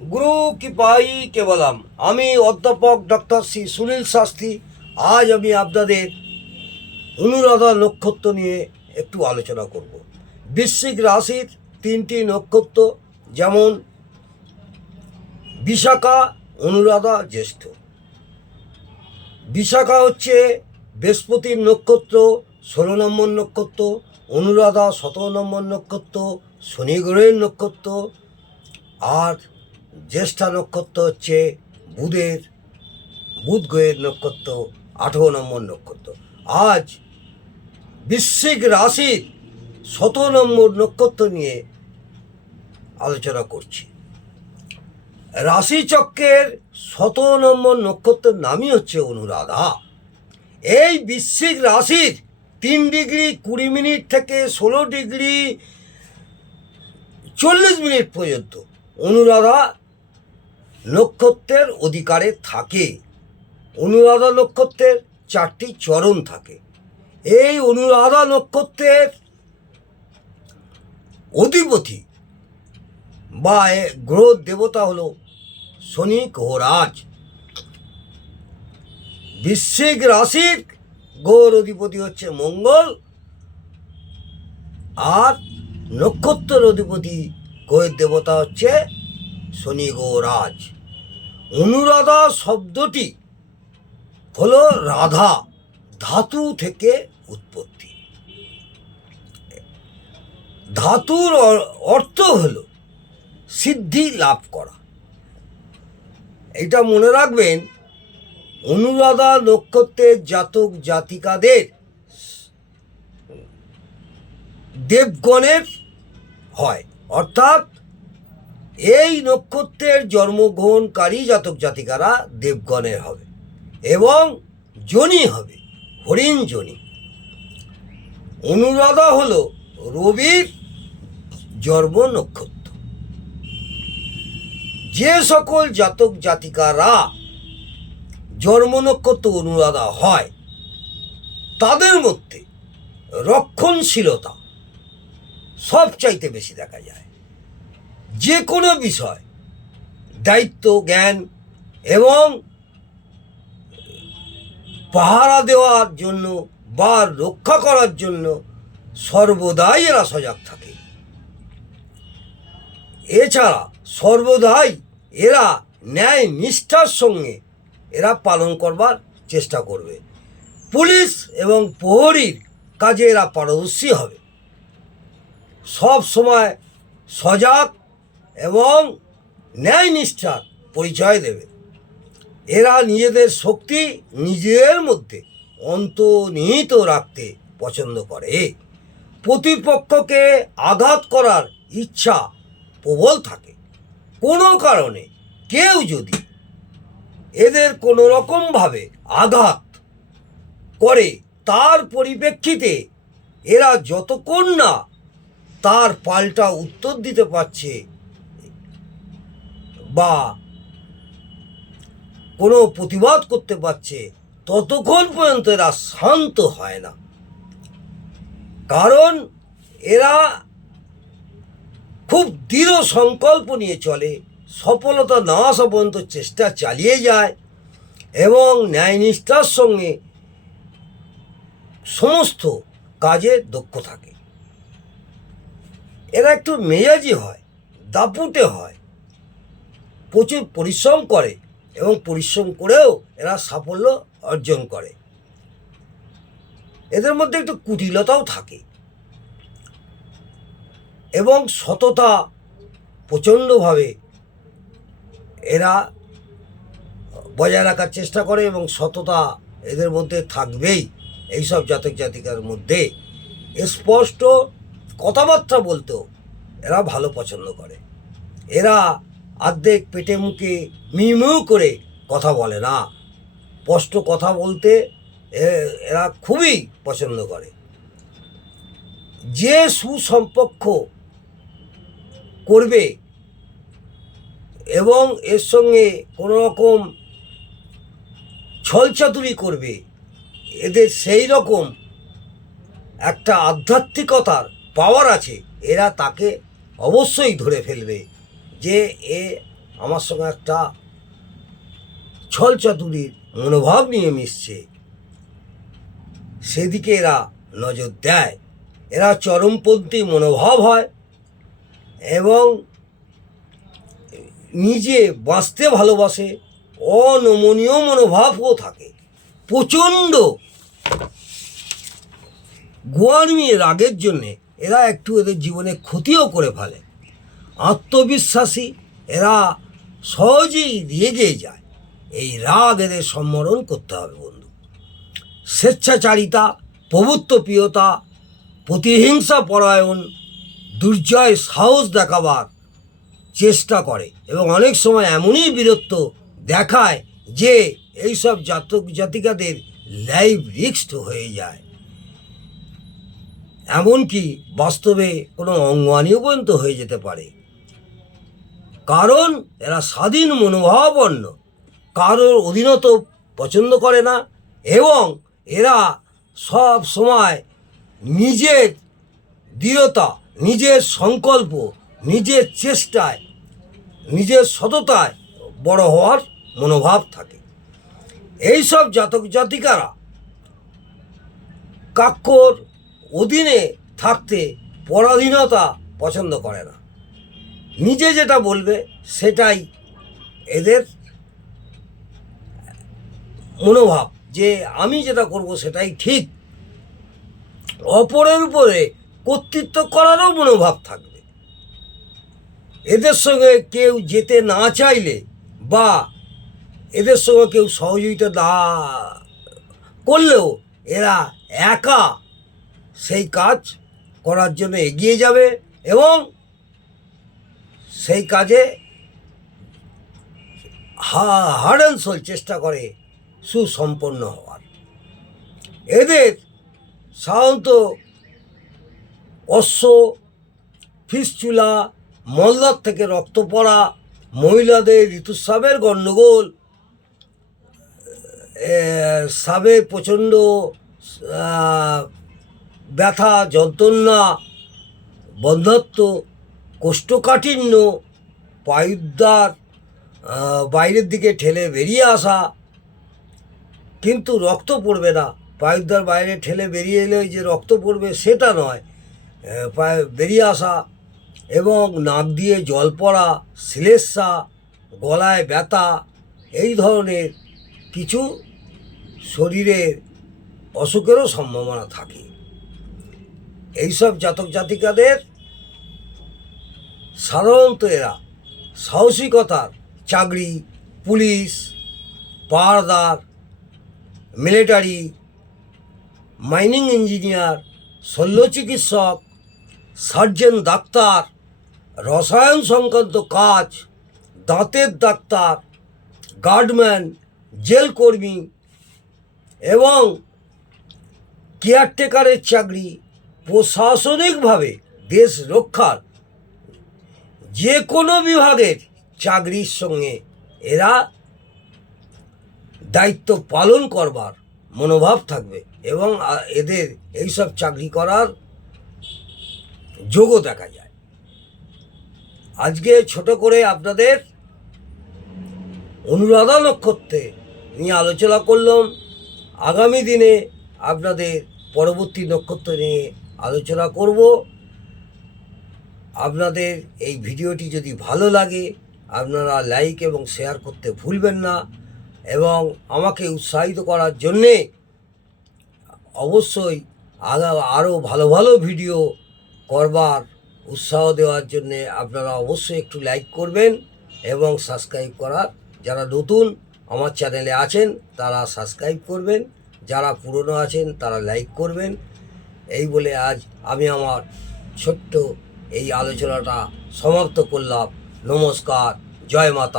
গুরু কৃপাই কেবলম। আমি অধ্যাপক ডক্টর শ্রী সুনীল শাস্ত্রী। আজ আমি আপনাদের অনুরাধা নক্ষত্র নিয়ে একটু আলোচনা করব। বৃশ্চিক রাশির তিনটি নক্ষত্র, যেমন বিশাখা, অনুরাধা, জ্যেষ্ঠ। বিশাখা হচ্ছে বৃহস্পতির নক্ষত্র, 16 নম্বর নক্ষত্র। অনুরাধা 17 নম্বর নক্ষত্র, শনি গ্রহের নক্ষত্র। আর জ্যেষ্ঠা নক্ষত্র হচ্ছে বুধ গ্রহের নক্ষত্র, 18 নম্বর নক্ষত্র। আজ বৃশ্চিক রাশির 17 নম্বর নক্ষত্র নিয়ে আলোচনা করছি। রাশিচক্রের 17 নম্বর নক্ষত্রের নামই হচ্ছে অনুরাধা। এই বৃশ্চিক রাশির 3 ডিগ্রি 20 মিনিট থেকে 16 ডিগ্রি 40 মিনিট পর্যন্ত অনুরাধা নক্ষত্রের অধিকারে থাকে। অনুরাধা নক্ষত্রের 4টি চরণ থাকে। এই অনুরাধা নক্ষত্রের অধিপতি বা গ্রহ দেবতা হলো শনি গ্রহরাজ। বৃশ্চিক রাশির গ্রহের অধিপতি হচ্ছে মঙ্গল, আর নক্ষত্রের অধিপতি গ্রহের দেবতা হচ্ছে শনি গ্রহরাজ। অনুরাধা শব্দটি হলো রাধা ধাতু থেকে উৎপত্তি। ধাতুর অর্থ হলো সিদ্ধি লাভ করা। এটা মনে রাখবেন, অনুরাধা নক্ষত্রের জাতক জাতিকাদের দেবগণের হয়, অর্থাৎ এই নক্ষত্রের জন্মগ্রহণকারী জাতক জাতিকারা দেবগণের হবে এবং যোনি হবে হরিণ যোনি। অনুরাধা হলো রবির জন্ম নক্ষত্র। যে সকল জাতক জাতিকারা জন্ম নক্ষত্র অনুরাধা হয়, তাদের মধ্যে রক্ষণশীলতা সবচাইতে বেশি দেখা যায়। যে কোনো বিষয় দায়িত্ব জ্ঞান এবং পাহারা দেওয়ার জন্য বা রক্ষা করার জন্য সর্বদাই এরা সজাগ থাকে। এছাড়া সর্বদাই এরা ন্যায় নিষ্ঠার সঙ্গে এরা পালন করবার চেষ্টা করবে। পুলিশ এবং প্রহরীর কাজে এরা পারদর্শী হবে। সব সময় সজাগ এবং ন্যায় নিষ্ঠার পরিচয় দেবে। এরা নিজেদের শক্তি নিজের মধ্যে অন্তর্নিহিত রাখতে পছন্দ করে। প্রতিপক্ষকে আঘাত করার ইচ্ছা প্রবল থাকে। কোনো কারণে কেউ যদি এদের কোনো রকমভাবে আঘাত করে, তার পরিপ্রেক্ষিতে এরা যতক্ষণ না তার পাল্টা উত্তর দিতে পারছে বা কোনো প্রতিবাদ করতে পারছে, ততক্ষণ পর্যন্ত এরা শান্ত হয় না। কারণ এরা খুব দৃঢ় সংকল্প নিয়ে চলে, সফলতা না আসা পর্যন্ত চেষ্টা চালিয়ে যায় এবং ন্যায়নিষ্ঠার সঙ্গে সমস্ত কাজে দক্ষ থাকে। এরা একটু মেজাজি হয়, দাপুটে হয়, প্রচুর পরিশ্রম করে এবং পরিশ্রম করেও এরা সাফল্য অর্জন করে। এদের মধ্যে একটু কুটিলতাও থাকে এবং সততা প্রচণ্ডভাবে এরা বজায় রাখার চেষ্টা করে এবং সততা এদের মধ্যে থাকবেই। এইসব জাতক জাতিকার মধ্যে স্পষ্ট কথাবার্তা বলতেও এরা ভালো পছন্দ করে। এরা অর্ধেক পেটে মুখে মিউ করে কথা বলে না, স্পষ্ট কথা বলতে এরা খুবই পছন্দ করে। যে সুসম্পর্ক করবে এবং এর সঙ্গে কোনো রকম ছলচাতুরি করবে, এদের সেই রকম একটা আধ্যাত্মিকতার পাওয়ার আছে, এরা তাকে অবশ্যই ধরে ফেলবে যে এ আমার সঙ্গে একটা ছলচাতুরির মনোভাব নিয়ে মিশছে, সেদিকে এরা নজর দেয়। এরা চরমপন্থী মনোভাব হয় এবং নিজে বাঁচতে ভালোবাসে, অনমনীয় মনোভাবও থাকে। প্রচণ্ড গোয়ার্মিয়ে রাগের জন্যে এরা একটু এদের জীবনে ক্ষতিও করে ফেলে। আত্মবিশ্বাসী, এরা সহজেই রেগে যায়। এই রাগ এদের সম্বরণ করতে হবে বন্ধু। স্বেচ্ছাচারিতা, প্রভুত্বপ্রিয়তা, প্রতিহিংসা পরায়ণ, দুর্জয় সাহস দেখাবার চেষ্টা করে এবং অনেক সময় এমনই বীরত্ব দেখায় যে এইসব জাতক জাতিকাদের লাইফ রিস্ক হয়ে যায়, এমনকি বাস্তবে কোনো অঙ্গহানিও পর্যন্ত হয়ে যেতে পারে। কারণ এরা স্বাধীন মনোভাবাপন্ন, কারোর অধীনত পছন্দ করে না এবং এরা সব সময় নিজের দৃঢ়তা, নিজের সংকল্প, নিজের চেষ্টায়, নিজের সততায় বড় হওয়ার মনোভাব থাকে। এইসব জাতক জাতিকারা কাক্ষর অধীনে থাকতে পরাধীনতা পছন্দ করে না। নিজে যেটা বলবে সেটাই এদের মনোভাব, যে আমি যেটা করব সেটাই ঠিক। অপরের উপরে কর্তৃত্ব করারও মনোভাব থাকবে। এদের সঙ্গে কেউ যেতে না চাইলে বা এদের সঙ্গে কেউ সহযোগিতা না করলেও এরা একা সেই কাজ করার জন্য এগিয়ে যাবে এবং সেই কাজে হার্ড অ্যান্ড সোল চেষ্টা করে সুসম্পন্ন হওয়ার। এদের সাধারণত অশ্ব, ফিস্চুলা, মলদার থেকে রক্ত পড়া, মহিলাদের ঋতুস্রাবের গণ্ডগোল, স্রাবের প্রচণ্ড ব্যথা, যন্ত্রণা, বন্ধ্যত্ব, কোষ্ঠকাঠিন্য, পায়ুদ্বার বাইরের দিকে ঠেলে বেরিয়ে আসা, কিন্তু রক্ত পড়বে না। পায়ুদ্বার বাইরে ঠেলে বেরিয়ে এলে যে রক্ত পড়বে সেটা নয়, বেরিয়ে আসা এবং নাক দিয়ে জল পড়া, শ্লেষ্মা, গলায় ব্যথা, এই ধরনের কিছু শরীরের অসুখেরও সম্ভাবনা থাকে। এইসব জাতক জাতিকাদের সাধারণত এরা সাহসিকতার চাকরি, পুলিশ, পাহারাদার, মিলিটারি, মাইনিং ইঞ্জিনিয়ার, শল্য চিকিৎসক, সার্জন ডাক্তার, রসায়ন সংক্রান্ত কাজ, দাঁতের ডাক্তার, গার্ডম্যান, জেল কর্মী এবং কেয়ারটেকারের চাকরি, প্রশাসনিকভাবে দেশ রক্ষার যে কোনো বিভাগের চাকরির সঙ্গে এরা দায়িত্ব পালন করবার মনোভাব থাকবে এবং এদের এইসব চাকরি করার যোগও দেখা যায়। আজকে ছোট করে আপনাদের অনুরাধা নক্ষত্রে নিয়ে আলোচনা করলাম। আগামী দিনে আপনাদের পরবর্তী নক্ষত্র নিয়ে আলোচনা করব। আপনাদের এই ভিডিওটি যদি ভালো লাগে আপনারা লাইক এবং শেয়ার করতে ভুলবেন না এবং আমাকে উৎসাহিত করার জন্যে অবশ্যই আরও ভালো ভালো ভিডিও করবার উৎসাহ দেওয়ার জন্যে আপনারা অবশ্যই একটু লাইক করবেন এবং সাবস্ক্রাইব করার, যারা নতুন আমার চ্যানেলে আছেন তারা সাবস্ক্রাইব করবেন, যারা পুরনো আছেন তারা লাইক করবেন। এই বলে আজ আমি আমার ছোট্ট এই আলোচনাটা সমাপ্ত করলাম। নমস্কার, জয় মাতা।